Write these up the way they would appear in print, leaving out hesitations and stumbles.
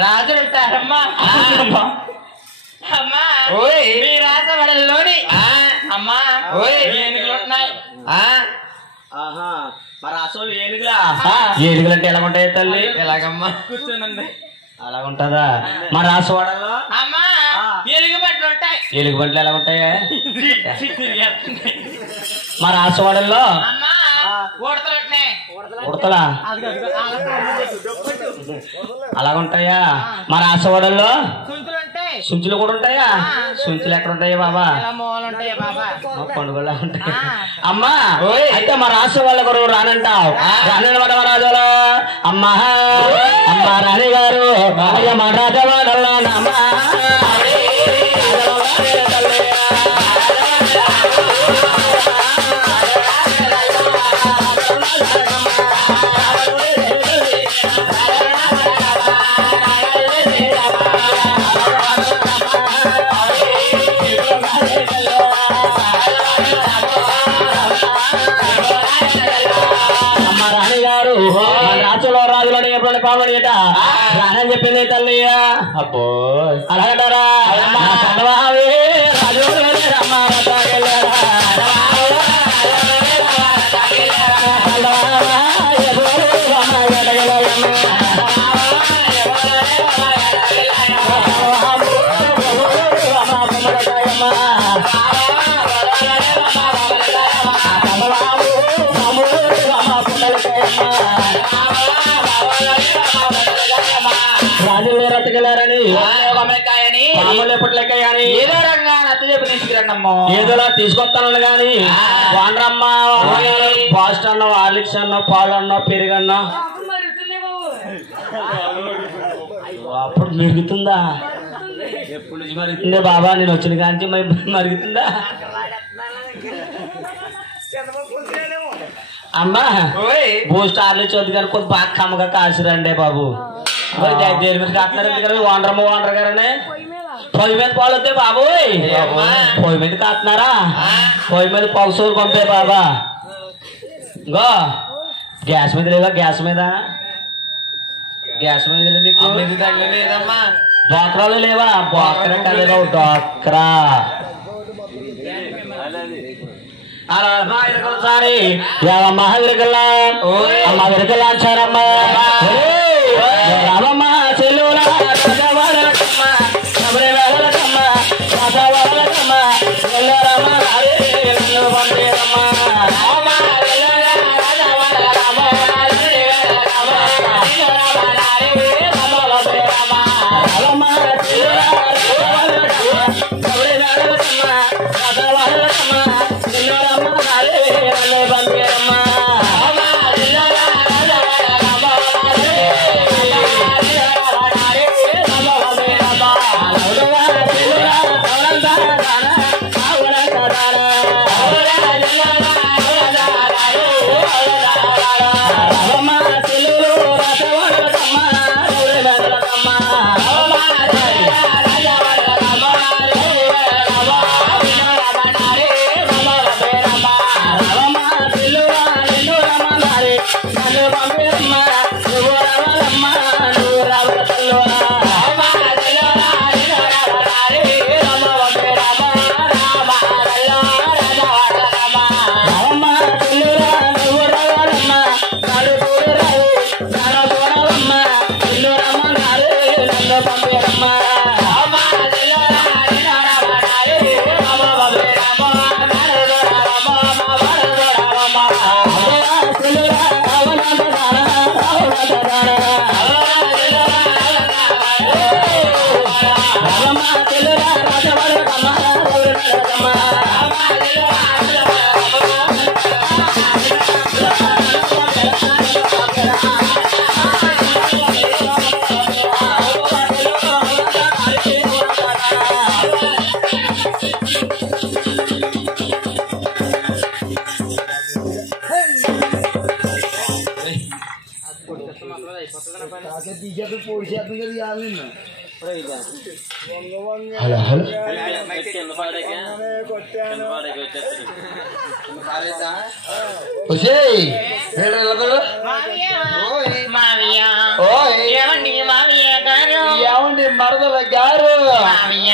రాజులుంటారమ్మా అమ్మా మీ రాసవడంలోని అమ్మా ఏనుగులుంటున్నాయి. మరి అసలు ఏనుగులా? ఏనుగులు అంటే ఎలా ఉంటాయి తల్లి? ఎలాగమ్మా? కూర్చోనండి. అలాగుంటదా? మా రాసవాడల్లో అమ్మా ఎలుగు బంట్లు ఉంటాయి. ఎలుగు బంట్లు ఎలా ఉంటాయా? మా రాసవాడల్లో అమ్మా ఉడతలు ఉంటున్నాయి. ఉడతలా అలాగుంటాయా? మా రాసవాడల్లో సుంచులు కూడా ఉంటాయా? సుంచులు ఎక్కడ ఉంటాయా బాబా? పండుగలా ఉంటాయి. అమ్మా అయితే మా రాష్ట్ర వాళ్ళ కొరకు రానంటావు. రాని రాజులో అమ్మా అమ్మా రాణి గారు మా రాజవాడల్లో అమ్మా రాజులో రాజులో ఎప్పుడు పావని అట రానని చెప్పింది తల్లి. అబ్బో అలాగంటారా? రాజు రాజులు రట్టుకెళ్ళారని మామూలు ఎప్పట్లెక్క గాని ఏదో రంగా నచ్చ చెప్పి తీసుకురండమ్మో. ఏదోలా తీసుకొస్తాను గాని వాండ్రమ్మ ఫాస్ట్ అన్న హార్లిక్స్ అన్న పాలు అన్న పెరుగన్నా అప్పుడు మెరుగుతుందా? ఎప్పుడు నుంచి మరుగుతుందే బాబా? నేను వచ్చిన కాంచి మరుగుతుందా? అమ్మా బూస్ట్ హార్లిక్స్ వద్దు కానీ కొద్ది బాగా కమ్మగా కాసిరండి బాబు. దేని మీద కాస్తున్నారు వాండ్రమ్మ వాండ్ర గారనే పొయ్యి మీద పాలు వద్దే బాబు. పొయ్యి మీద కాస్తున్నారా? పొయ్యి మీద పౌసూరు పంపే బాబా. గో గ్యాస్ మీద లేదా? గ్యాస్ మీద గ్యాస్ మీద నీకు లేదమ్మా. డోక్రాలు లేవా? బోక్రా లేదా? డోక్రా సారి అమ్మ విరకల్లా అమ్మ విరకల్లాచారమ్మ రామమ్మ చెల్లులా రాజవాడమ్మ శబరిమలమ్మ రాజవాడమ్మ ఎల్లరమ్మ నన్ను పంపేరమ్మ హలో హలో ఏమండి మావయ్య గారు ఏమండి మరదల గారు మావయ్య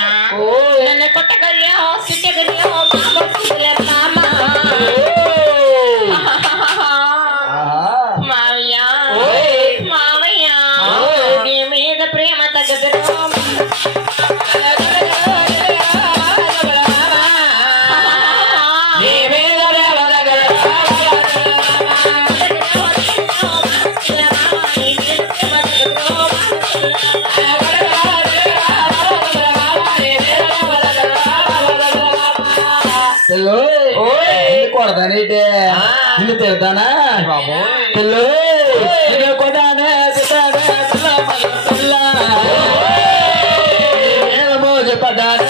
నన్ను కొట్టగలియో తిట్టగలియో మామ మావయ్య మావయ్య నీ మీద ప్రేమ తగ్గదురో కొడతానైతే నిన్ను తిడతానా పిల్లు కొట్టానే మోజు పడ్డానే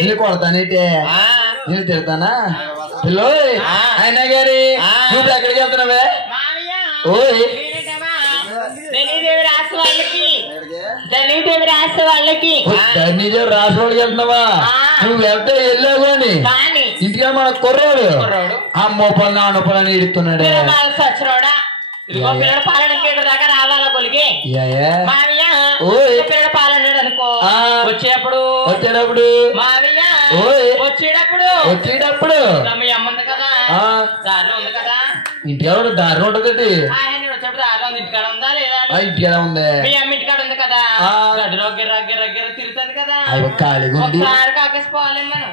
నిన్ను కొడతానైతే నేను తిడతానా పిల్లో ఆయన గారి నువ్వు ఎక్కడికి వెళ్తున్నావే ఓయ్ ధనీదేవి రాసే వాళ్ళకి ధనీదేవి రాసి వాళ్ళకి వెళ్తున్నావా నువ్వు వెళ్తే వెళ్ళావు కానీ ఇంటికి మన కుర్రాడు ఆ మోపలు నాన్నపలని ఇడుతున్నాడే పిల్లల పాలనకి దాకా రావాలా కొలికి మావయ్య పిల్లల పాలన్నాడు అనుకో వచ్చేటప్పుడు మావయ్య వచ్చేటప్పుడు మీ అమ్మ ఉంది కదా దారిలో ఉంది కదా ఇంటికి ఎవరు దారిలో ఉంటది ఆయన వచ్చేప్పుడు దారిలో ఉంది ఇంటికాడ ఉందా లేదా ఇంటికి ఎలా ఉంది మీ అమ్మ ఇంటికాడ ఉంది కదా గడ్డలో గిర్ర తిరుగుతుంది కదా ఖాళీగా ఉంది ఒకసారి కాకేసి పోలేం మనం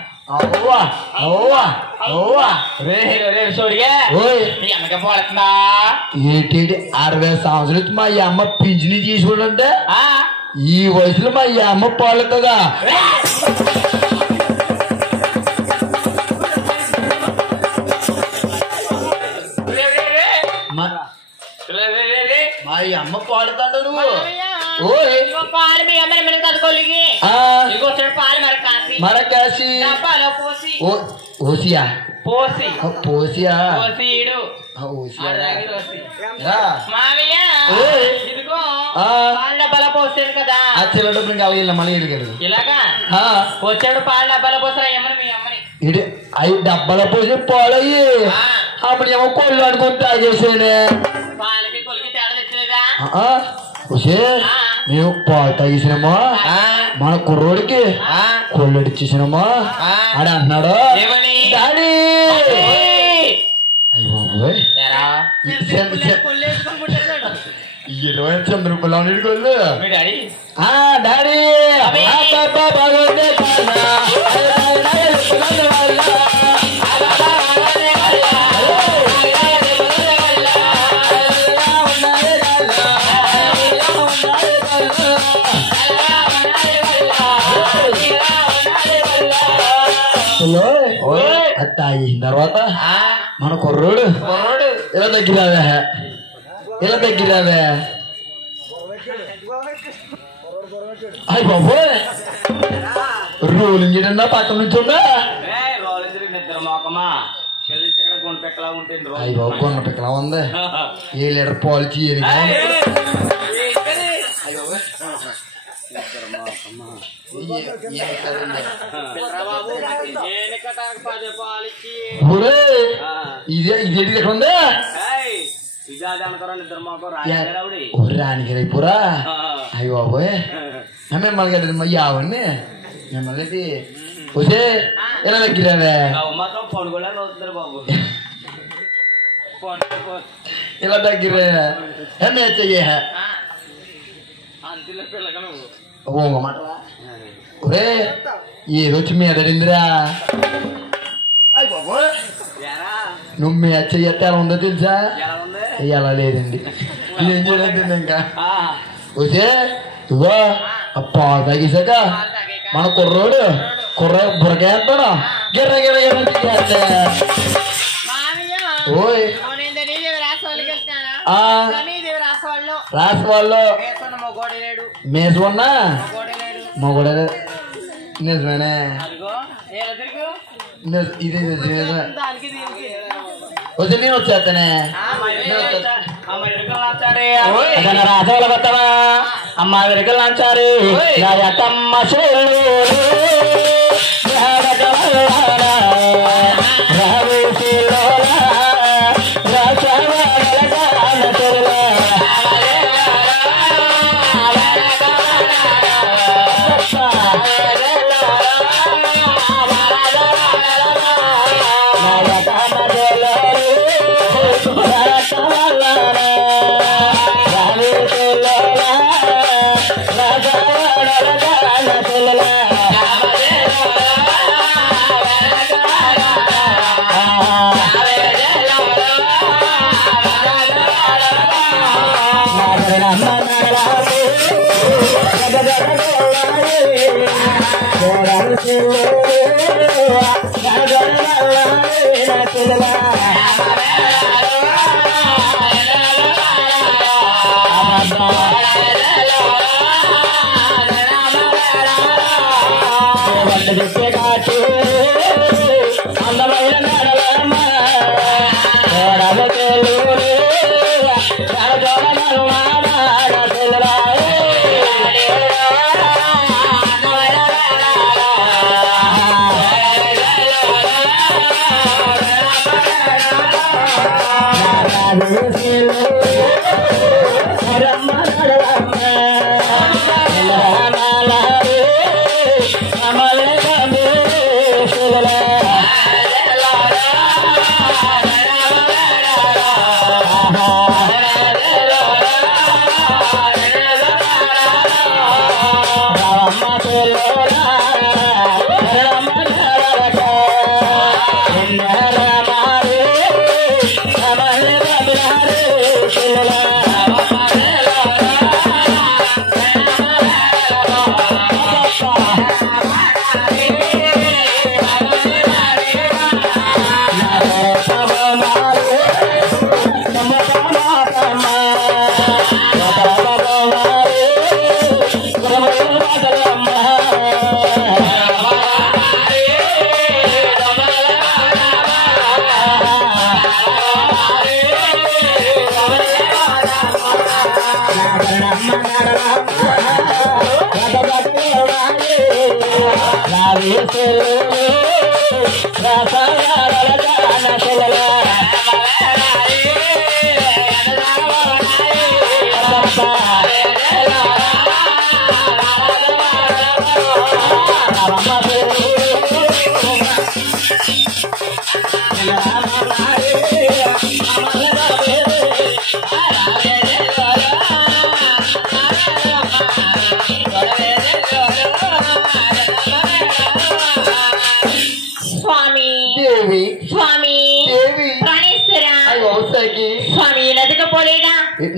ఏంటి 60 సంవత్సరాలు మా అమ్మ పింఛని తీసుకుంటే ఈ వయసులో మా అమ్మ పాలుతుందా మా అమ్మ పాడుతాడు నువ్వు పాలు మీ అమ్మ మనకి చదువుకోలిగి పాలు మరకాసి ఓసియా పోసియా మావయ్య ఇదిగో పాల డబ్బాల పోసాడు కదా ఆ చిల్ల డబ్బులు కావాలి మళ్ళీ ఇలాగా వచ్చాడు పాల డబ్బాల పోసాడు ఏమని మీ అమ్మని ఇది 5 డబ్బాల పోసి పాలయ్యి అప్పుడు ఏమో కొళ్ళు అనుకుని తాగేసానే పాలకి కొలికి తేడా తెచ్చలేదా మేము పాలు తాగేసినామా మన కుర్రోడికి కొళ్ళు ఇచ్చేసినామా అని అంటున్నాడు డాడీ అయ్యో బాబోయ్ 20 చంద్రపుల్లావు కొళ్ళు డాడీ తాగిన తర్వాత మన కుర్రోడు ఇలా దగ్గరావే అయ్యి బాబోయ్ రోలింగ్ చేయడం పక్కన నుంచి ఉందా అయ్యి బాబు కొన్న పిక్కలా ఉంది 7 లీటర్ పాలు చీరిగా ఇదేంటి ఎక్కడ ఉందా రానిగిరైపోరా అయ్యి బాబోయ్ మిమ్మల్ని కట్టండి మా యావండి మిమ్మల్ని వచ్చే ఇలా దగ్గరావే ఇలా దగ్గర మాట ఒరే ఏదొచ్చి మీదడిందిరా నువ్వు మీ చెయ్యట్టు ఎలా ఉందో తెలుసా ఎలా లేదండి ఏం చేయలేదు ఇంకా వచ్చే ఇగో పాలు తాగేసాక మన కుర్రోడు బుర్రకేస్తాడు గిర్ర గిర్ర గిర్ర ఓయ్ రాసి వాళ్ళు మేసుకున్నా మొగడు నిజమేనే ఇది నిజమే వచ్చి నేను వచ్చేస్తానే రాసవాళ్ళ కొత్తవా అమ్మ వెనుకలు లంచారు అత్తమ్మ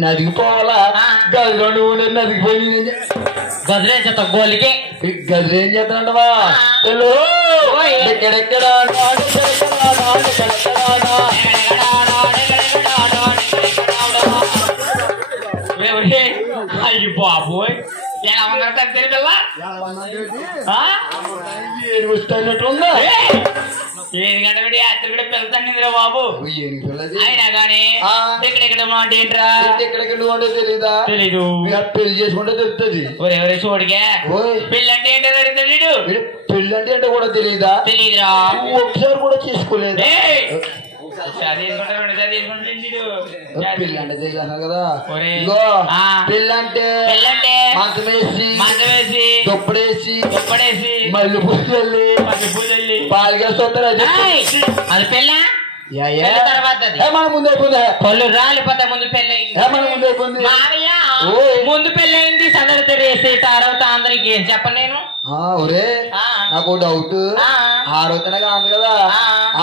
నదికి పోవాలా గదిలో నువ్వు నదికి పోయి గదిలే చేస్తా గోలికి గదిలో ఏం చేస్తానంటవా ఎక్కడెక్కడ అయ్యి బాబోయ్ ఎలా ఉన్నారు తెలియ పిల్ల వస్తున్నట్లుందా ఏది గంటబడి అత్తలు కూడా పెళ్తాండిరా బాబు అయినా గానీ ఎక్కడెక్కడ మాట ఏంట్రా తెలీదా తెలీదు పెళ్లి చేసుకుంటే తెలుస్తుంది ఎవరే చూడిగా పెళ్ళి అంటే ఏంటో తెలీదు పెళ్లి అంటే ఏంటో కూడా తెలీదా తెలీదురా ఒకసారి కూడా చేసుకోలేదు పెళ్ళి అంటే తెలియదు కదా పెళ్ళంటే మంచమేసి దుప్పడేసి మళ్ళీ పూజల్లి పాలుగేస్తారు అది పెళ్ళ మన ముందు అయిపోయింది పళ్ళు రాలిపోతే ముందు పెళ్ళి మన ముందు అయిపోయింది ముందు పెళ్ళయింది సందడి తెరేసి తర్వాత అందరికి ఏం చెప్పను నేను ఒరే నాకు డౌట్ 6వ తనగా ఉంది కదా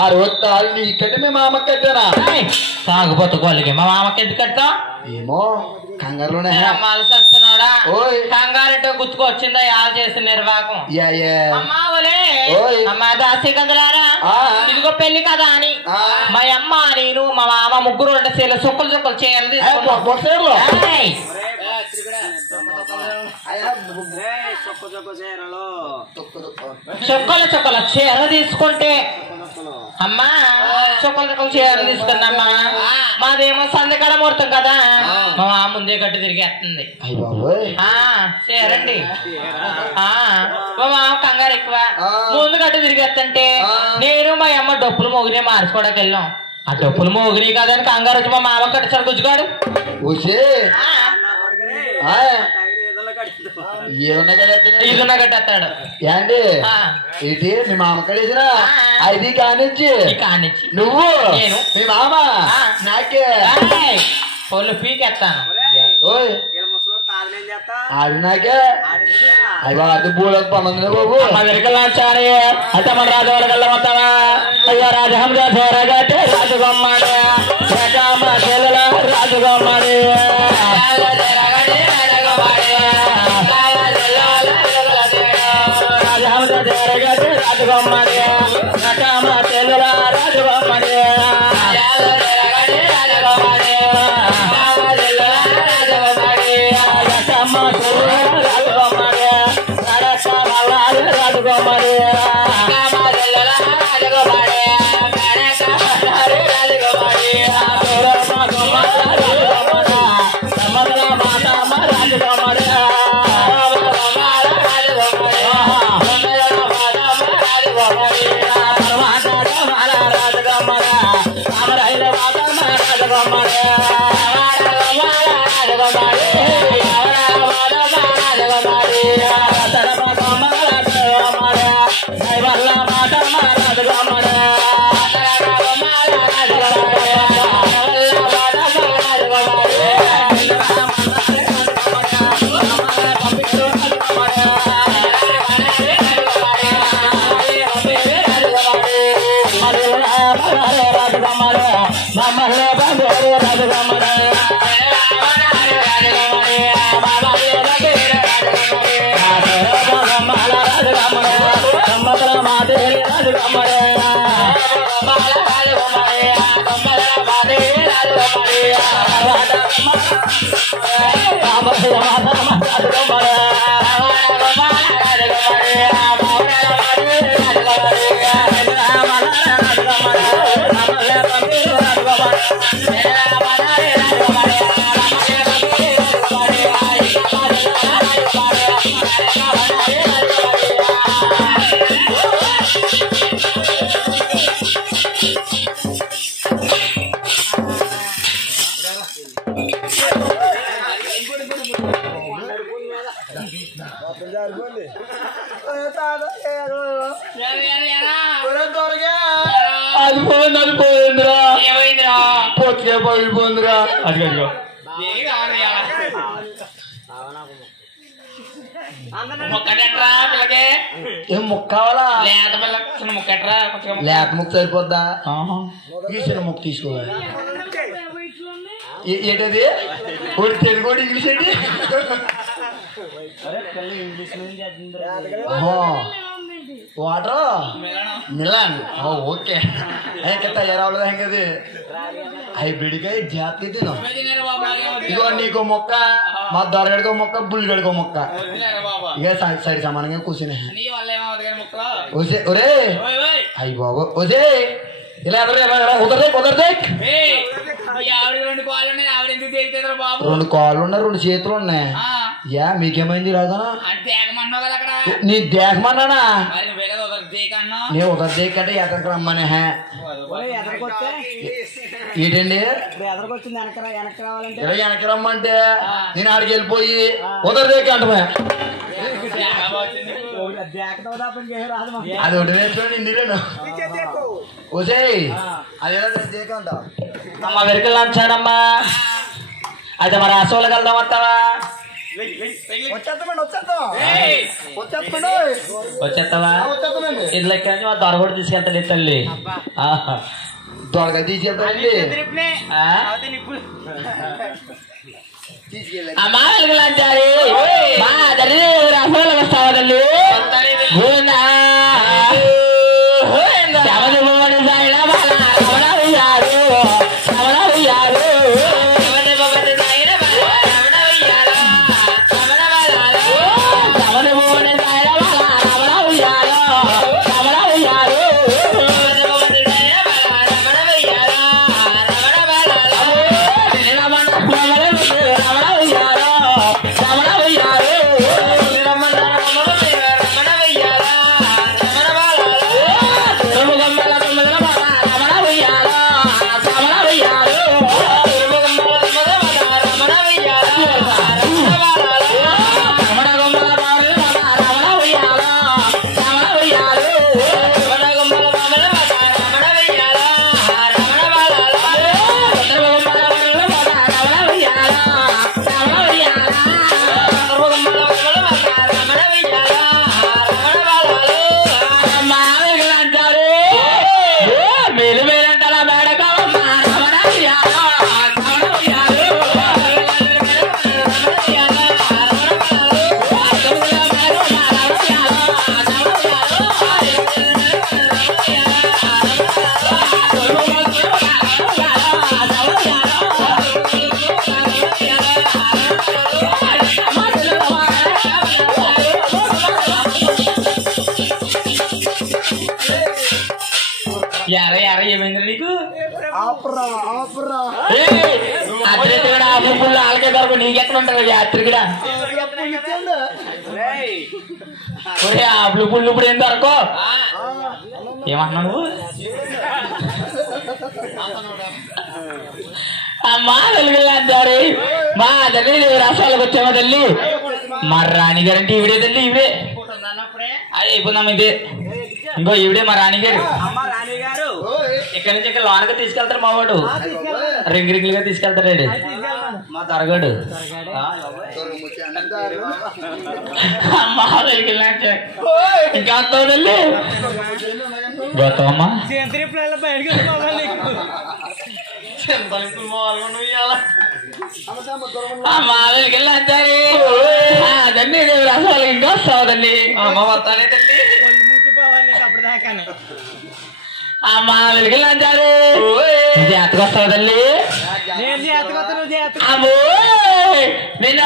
6వ తాళ్ళు నీ కట్టి మీ మామకి కట్టానా సాగుపోతు కోళ్ళకి మా మామకి ఎందుకు కట్టాం ఏమో కంగారులోనే అమ్మాల్సి వస్తున్నాడా కంగారెట్టో గుర్తుకొచ్చిందా యాలు చేసిన నిర్వాహకం అమ్మావలే అమ్మా దాసి కదలారా ఇదిగో పెళ్లి కదా అని మా అమ్మ నేను మా మామ ముగ్గురు అంటే చీరలు సుక్కలు సుక్కలు చేయాలి చుక్కలు చుక్కల చీర తీసుకుంటే అమ్మా చుక్కలు చుక్కలు చీర తీసుకుందమ్మా మాదేమో సందకాల ముహూర్తం కదా మా ముందే గట్టు తిరిగేస్తుంది చీరండి మా మామ కంగారు ఎక్కువ ముందు గట్టు తిరిగేస్తుంటే నేను మా అమ్మ డప్పులు మోగినే మార్చుకోవడానికి వెళ్ళాం ఆ డప్పులు మోగినాయి కదా అని కంగారు వచ్చి మా మామ కట్టాడు గుజ్జుగాడు ఇదున్నా కట్టేస్తాడు ఏంటి ఏంటి మీ మామ కడేసిన అది కానిచ్చి నువ్వు మీ మామ నాకే పొల్లు పీకెత్తాను అది నాకే అయ్యో అది బూడకు పనుంది బాబు వెరకలాచారి అయితే మన రాజవరకల్లా మొత్తమా అయ్యో రాజహంస చోరగట్టే రాజగొమ్మడి రాజగొమ్మడి రాజహంస చోరగట్టే రాజగొమ్మడి తెల్లుల రాజగొమ్మడి అది పోయింది అది పోయిందిరా పొత్తికే పగిలిపోయిందిరా అది అదిగో ఏం ముక్క కావాలా లేత ముక్క సరిపోద్దా తీసిన ముక్క తీసుకోవాలి ఏంటది ఒకటి తెలుగు ఒకటి ఇంగ్లీష్ ఏంటి వాటర్ మిలాన్ ఓకే తయారవలేదు హెంగది హైబ్రిడ్గా జాతి తిను ఇగో నీకో మొక్క మా దొరగడికో మొక్క బుల్లిగడికో మొక్క ఇక సరి సమానంగా కూర్చుని ఒరే అయ్యి బాబు ఒసే ఇలా కుదరదే కుదరదే రెండు కాళ్ళు ఉన్నాయి రెండు చేతులు ఉన్నాయి యా మీకేమైంది రాదా నీ దేకమన్నానా నీ ఉదర్ దేకంటే ఎదరికి రమ్మనే ఏంటండి వెనక్కి రమ్మంటే నేను ఆడికి వెళ్ళిపోయి ఉదర్ దేక అంటమే అది ఒకటి వేసుకోండి ఇండిరేను ఓసే అదేలా దేక అంట అమ్మ వెరికలు లంచాడమ్మా అయితే మరి అసోళ్ళకి వెళ్దాం వస్తావా వచ్చేస్తావా ఇట్లా ఎక్కడి మా దొర కూడా తీసుకెళ్తాడు తల్లి దొరగా తీసుకెళ్తాడండి అమ్మా వెలుగులంటారు మా తల్లి రసోలు వస్తావల్లి ఏమైంది నీకు ఆలకే దొరకు నీకెక్కడ ఉంటావు యాత్రికుడా ఆపులు పుల్లు ఇప్పుడు ఏం దొరకో ఏమన్నా నువ్వు అమ్మా వెలుగులా అంటారు మా తల్లి రాష్ట్రాలకు వచ్చామా తల్లి మా రాణి గారంటే ఈవిడే తల్లి ఈవిడే అదే అయిపోయిందమ్మా ఇదే ఇంకో ఈవిడే మా రాణి గారు ఇక్కడ నుంచి ఇక్కడ లోనగా తీసుకెళ్తారు మా వాడు రింగ్ రింగులుగా తీసుకెళ్తాడు మా తరగాడు అమ్మా ఇంకా వస్తావుదండి గౌతమ్మా అమ్మా వెళ్ళికెళ్ళారు అదండి రసాలు ఇంకా వస్తావుదండి అమ్మ వస్తానే తల్లి అమ్మా వెలిగిలాంటారు జాతకు వస్తావు తల్లి అమ్మో నేను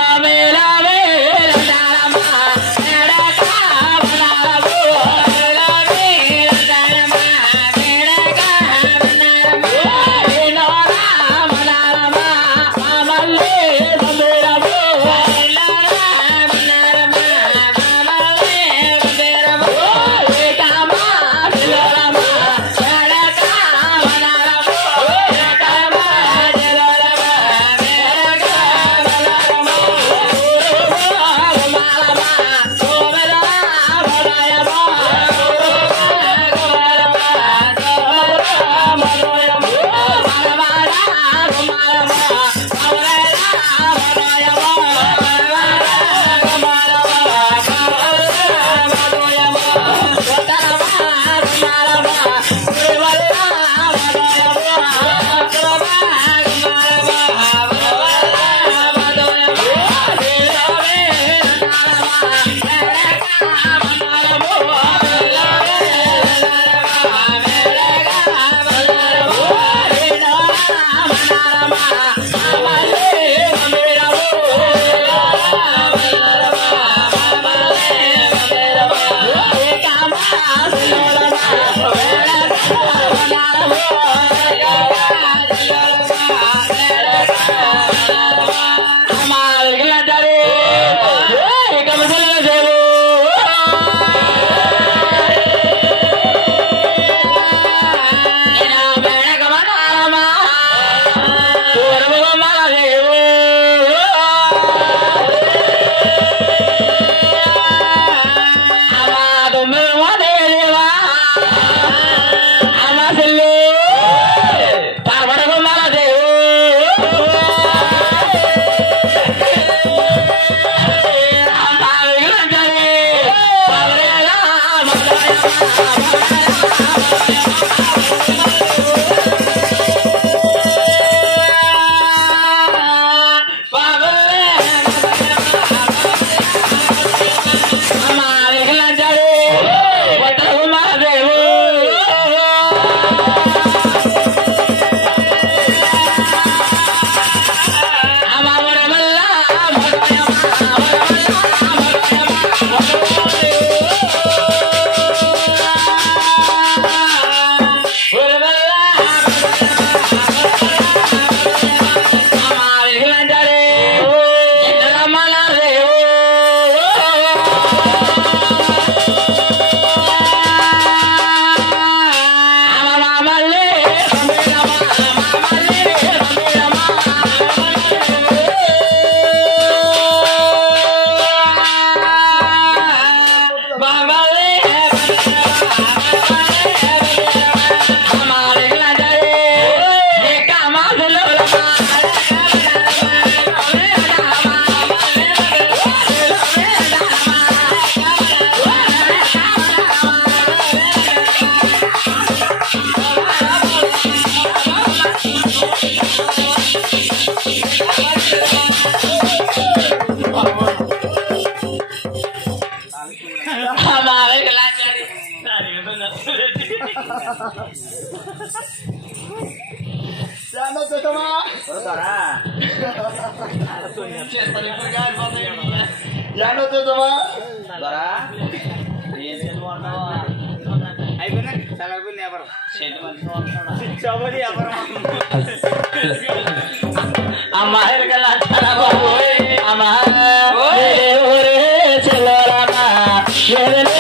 అమ్మాయిలకల్లా బాబు అమ్మా చెల్లరామా ఎదరే